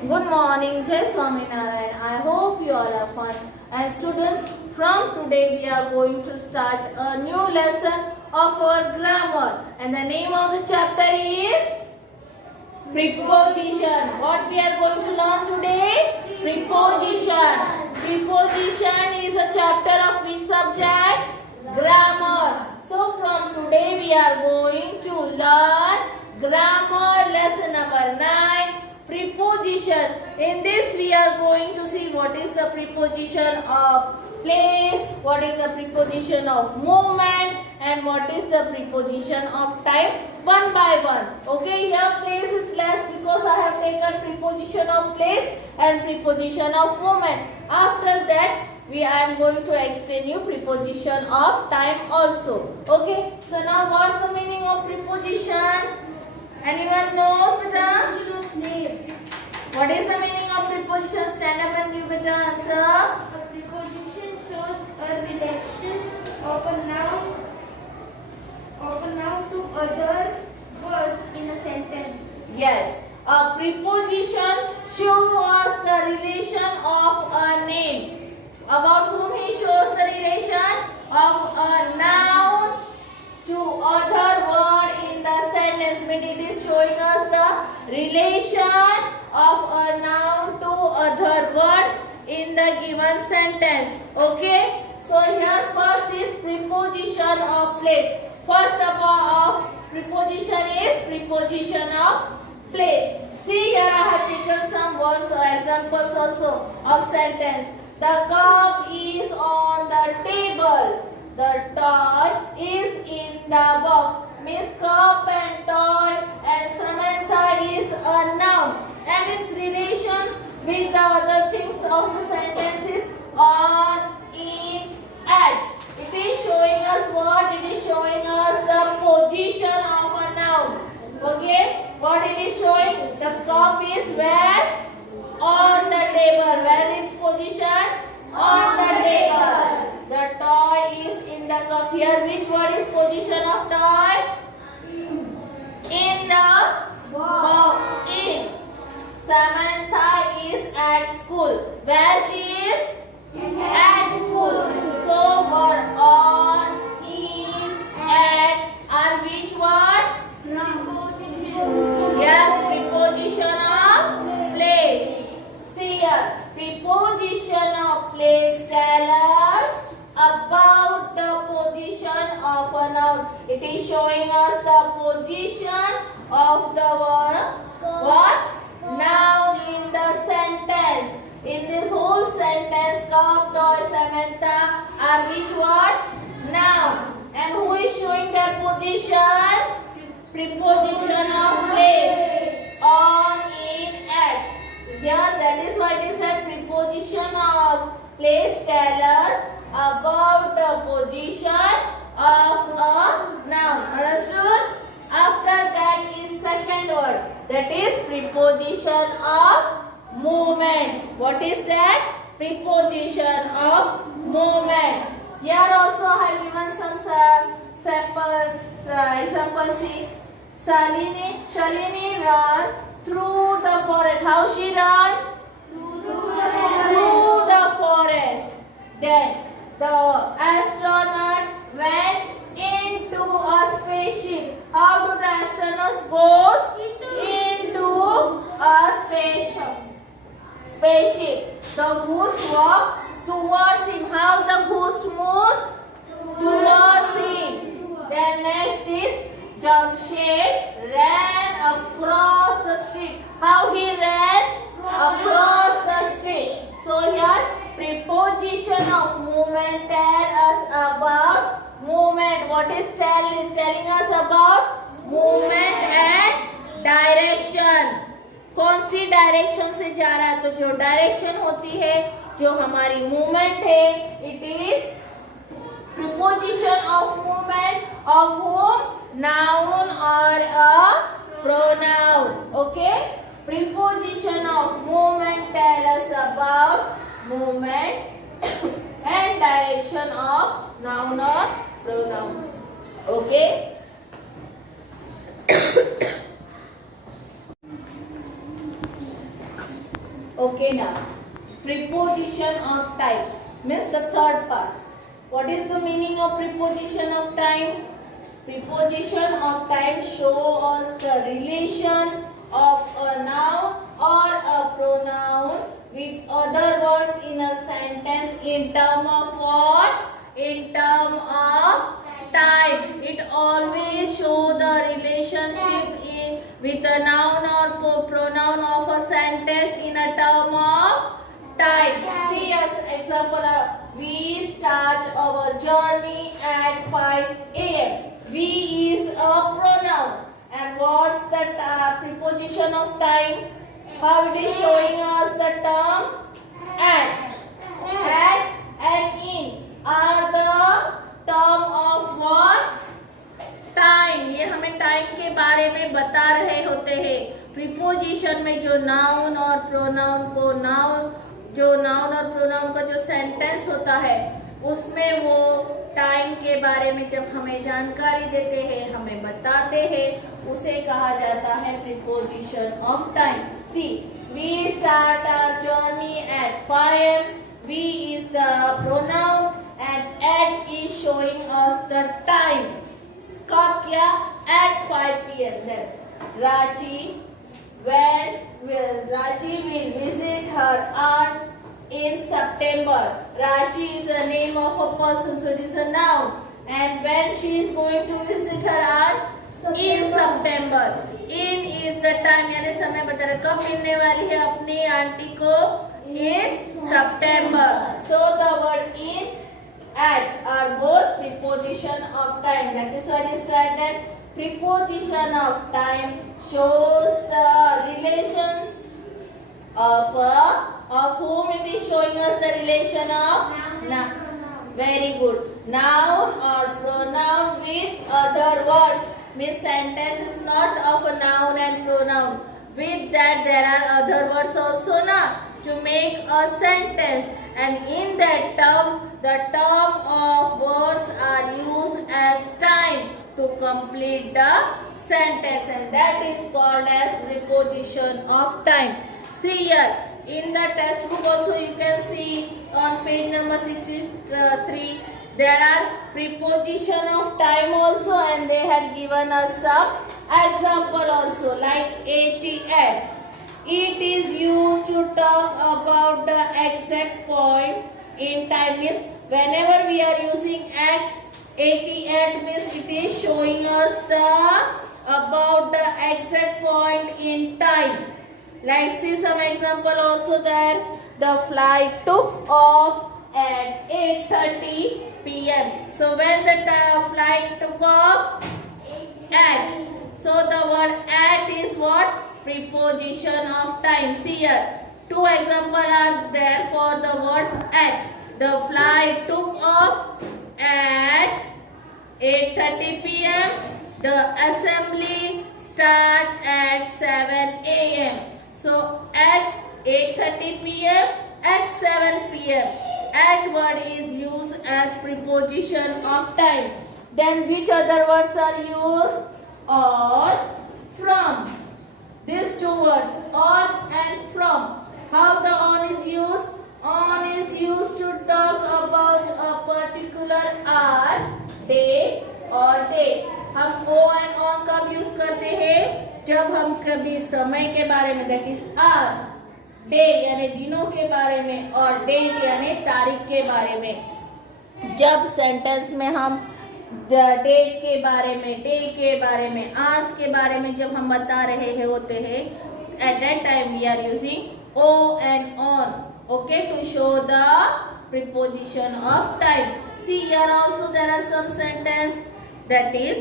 Good morning, Jai Swaminarayan. I hope you all are fine. And students, from today we are going to start a new lesson of our grammar. And the name of the chapter is Preposition. What we are going to learn today? Preposition. Preposition is a chapter of which subject? Grammar. So from today we are going to learn grammar lesson number 9. Preposition. In this we are going to see what is the preposition of place, what is the preposition of movement, and what is the preposition of time, one by one. Okay, here place is less because I have taken preposition of place and preposition of movement. After that we are going to explain you preposition of time also. Okay, so now what's the meaning of preposition? Anyone knows, beta? What is the meaning of preposition? Stand up and give beta answer. A preposition shows a relation of a noun to other words in a sentence. Yes, a preposition shows us the relation of a name. About whom he shows the relation? Of a noun to other word in the sentence. Means it is showing us the relation of a noun to other word in the given sentence. Okay, so here first is preposition of place. First of all, preposition is preposition of place. See here I have taken some words or examples also of sentence. The cup is on the table. The toy is in the box. Means cup and toy and Samantha is a noun. And its relation with the other things of the sentence is on, in, at. It is showing us what? It is showing us the position of a noun. Okay? What it is showing? The cup is where? On the table. Where its position? On the table. The toy is in the cup. Here which word is position of toy? In the box. In. Samantha is at school. Where she is? At school. So word on, in, at are which words? Yes, preposition of place. See here, preposition of place tell us about the position of a noun. It is showing us the position of the word, what? Noun in the sentence. In this whole sentence, cup, toy, Samantha are which words? Noun. And who is showing their position? Preposition of place. On, in, at. Here that is why it is said preposition of place tell us about the position of a noun. Understood? After that is second word. That is preposition of movement. What is that? Preposition of movement. Here also I have given some samples. Example C. Shalini run through the forest. How she run? Through the forest. Then the astronaut went into a spaceship. How do the astronauts go? Into a spaceship. The goose walked towards him. How the goose moves? Towards him. Then next is Jamshed ran across the street. How he ran? Across the street. So here preposition of movement tell us about movement. What is telling us about? Movement and direction. कौन सी direction से जा रहा है? तो जो direction होती है, जो हमारी मूवमेंट है, it is preposition of movement of whom? Noun or a pronoun. Okay? Preposition of movement tell us about movement and direction of noun or pronoun. Okay? Okay, now preposition of time means the third part. What is the meaning of preposition of time? Preposition of time show us the relation of a noun or a pronoun with other words in a sentence in term of what? In term of time. It always show the relationship with a noun or pronoun of a sentence in a term of time. See as example, we start our journey at 5 a.m. We is a pronoun. And what's the preposition of time? How it is showing us the term at. At and in are the term of what? Time. ये हमें time के बारे में बता रहे होते हैं. Preposition में जो नाउन और प्रोनाउन को नाउन और प्रोनाउन का जो सेंटेंस होता है उसमें वो टाइम के बारे में जब हमें जानकारी देते हैं, हमें बताते हैं, उसे कहा जाता है preposition of time. See we start our journey at 5 am. We is the pronoun and at is showing us the time. कब क्या? At 5 p.m. Then Raji will visit her aunt in September. Raji is the name of a person, so it is a noun. And when she is going to visit her aunt? In September. In is the time, यानी समय बता रहा कब मिलने वाली है अपनी aunty को? In September. So the word in, at are both preposition of time. That is what is said that preposition of time shows the relation of whom it is showing us the relation of noun. Very good. Noun or pronoun with other words. Means sentence is not of a noun and pronoun. With that there are other words also now to make a sentence, and in that term the term of words are used as time to complete the sentence, and that is called as preposition of time. See here in the textbook also you can see on page number 63 there are preposition of time also, and they had given us some example also like at. It is used to talk about the exact point in time. Means whenever we are using at means it is showing us about the exact point in time. Like see some example also there. The flight took off at 8:30 p.m. So when the flight took off? At. So the word at is what? Preposition of time. See here, two examples are there for the word at. The flight took off at 8:30 p.m. The assembly start at 7 a.m. So at 8:30 p.m. at 7 p.m. At word is used as preposition of time. Then which other words are used? On, from. These two words, on and from. How the on is used? On is used to talk about a particular hour, day or date. हम o and on कब use करते हैं? जब हम कभी समय के बारे में, that is hours, day यानी दिनों के बारे में, और date यानी तारीख के बारे में. जब सेंटेंस में हम डेट के बारे में, डे के बारे में, आवर्स के बारे में जब हम बता रहे हैं होते हैं, at that time we are using o and on, okay, to show the preposition of time. See here also there are some sentence, that is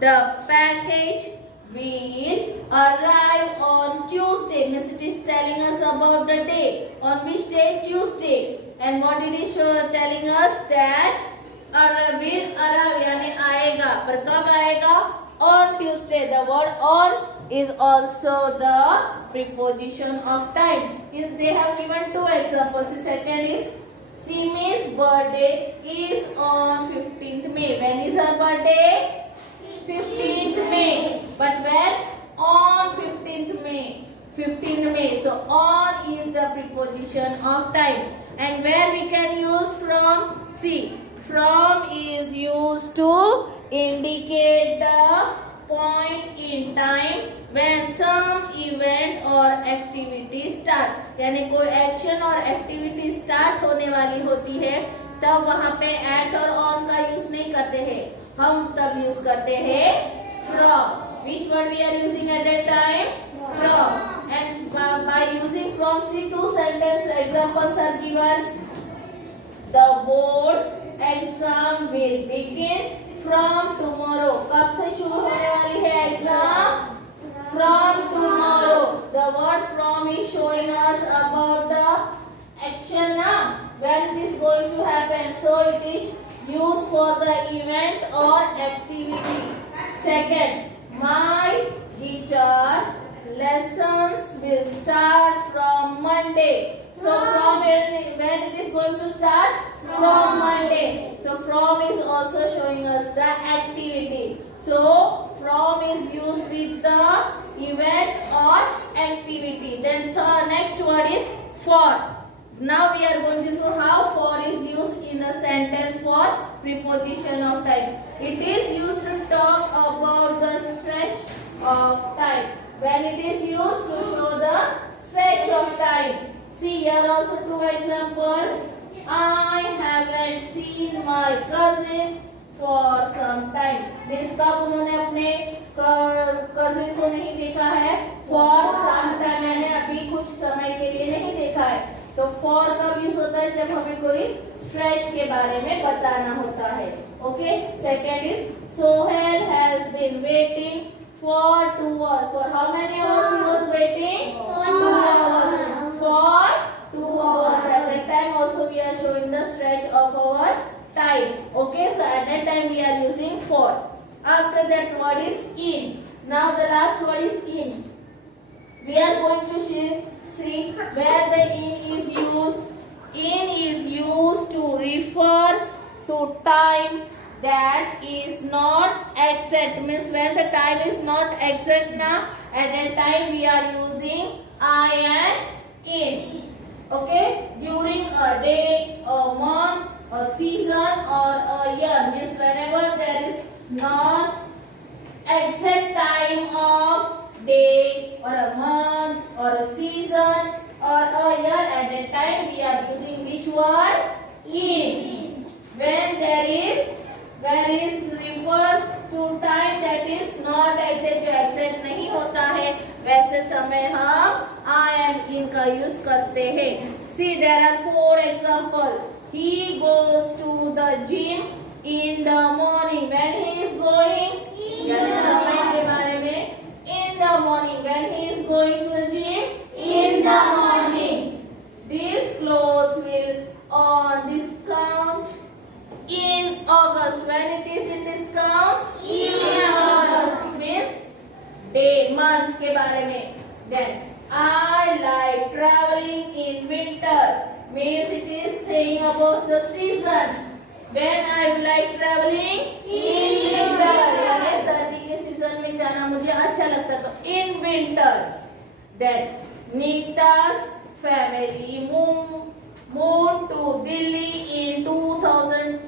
the package will arrive on Tuesday. Means it is telling us about the day. On which day? Tuesday. And what it is telling us? That will arrive यानी आएगा, पर कब आएगा? On Tuesday. The word on is also the preposition of time. They have given two examples. The second is Simi's birthday is on 15th May. When is her birthday? 15th May. But when? On 15th May. 15th May. So on is the the preposition of time. And where we can use from? See, from is used to indicate the point in time when some event or activity start. यानी कोई action और activity start होने वाली होती है तब वहां पे एट और ऑन का यूज नहीं करते हैं, हम तब यूज करते हैं from. Which word we are using at that time? From. And by using from, see two sentence examples are given. The board exam will begin from tomorrow. कब से शुरू होने वाली है exam? From tomorrow. The word from is showing us about the action now. When it is going to happen. So it is used for the event or activity. Second, my guitar lessons will start from Monday. So from when it is going to start? From Monday. So from is also showing us the activity. So from is used with the event or activity. Then next word is for. Now we are going to see how for is used in a sentence for preposition of time. It is used to talk about the stretch of time. When it is used to show the stretch of time. See here also two examples. I haven't seen my cousin for some time. Means कब उन्होंने अपने cousin को नहीं देखा है? For some time, मैंने अभी कुछ समय के लिए नहीं देखा है. तो for कब यूज होता है? जब हमें कोई स्ट्रेच के बारे में बताना होता है. Okay. Second is Sohail has been waiting for 2 hours. For how many hours he was waiting? 2 hours. For 2 hours. At that time also we are showing the stretch of our time. Okay. So at that time we are using for. After that word is in. Now the last word is in. We are going to see where the in is used. In is used to refer to time that is not exact. Means when the time is not exact now, at that time we are using I and in. Okay. During a day, a month, a season or a year. Means whenever there is not exact time of day or a month or a season or a year, at that time we are using which word? In. When there is refer to time that is not exact, जो exact नहीं होता है वैसे समय हम I and in का use करते हैं. See there are 4 examples. He goes to the gym in the morning. When he is going, समय के बारे में. In the morning. When he is going to the gym, in the morning. These clothes will on discount in August. When it is in discount? In August. Means day, month के बारे में. Then I like traveling in winter. Means it is saying about the season. When I like traveling in winter. यानी सर्दी के season में जाना मुझे अच्छा लगता है. तो in winter. Then Nita's family moved to Delhi in 2015.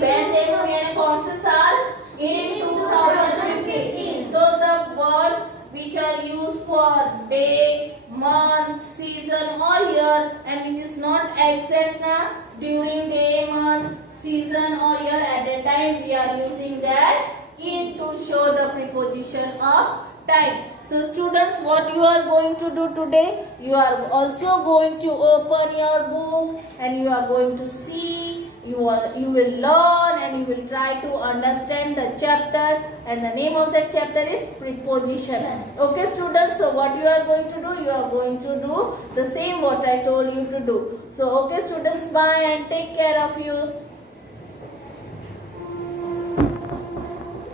When they moved यानी कौन से साल? In 2015. So the words which are used for day, month, season or year and which is not exact na during day, month, season or year, at that time we are using that in to show the preposition of time. So students, what you are going to do today? You are also going to open your book and you are going to see. You will learn and you will try to understand the chapter, and the name of that chapter is preposition. Okay students, so what you are going to do? You are going to do the same what I told you to do. So okay students, bye and take care of you.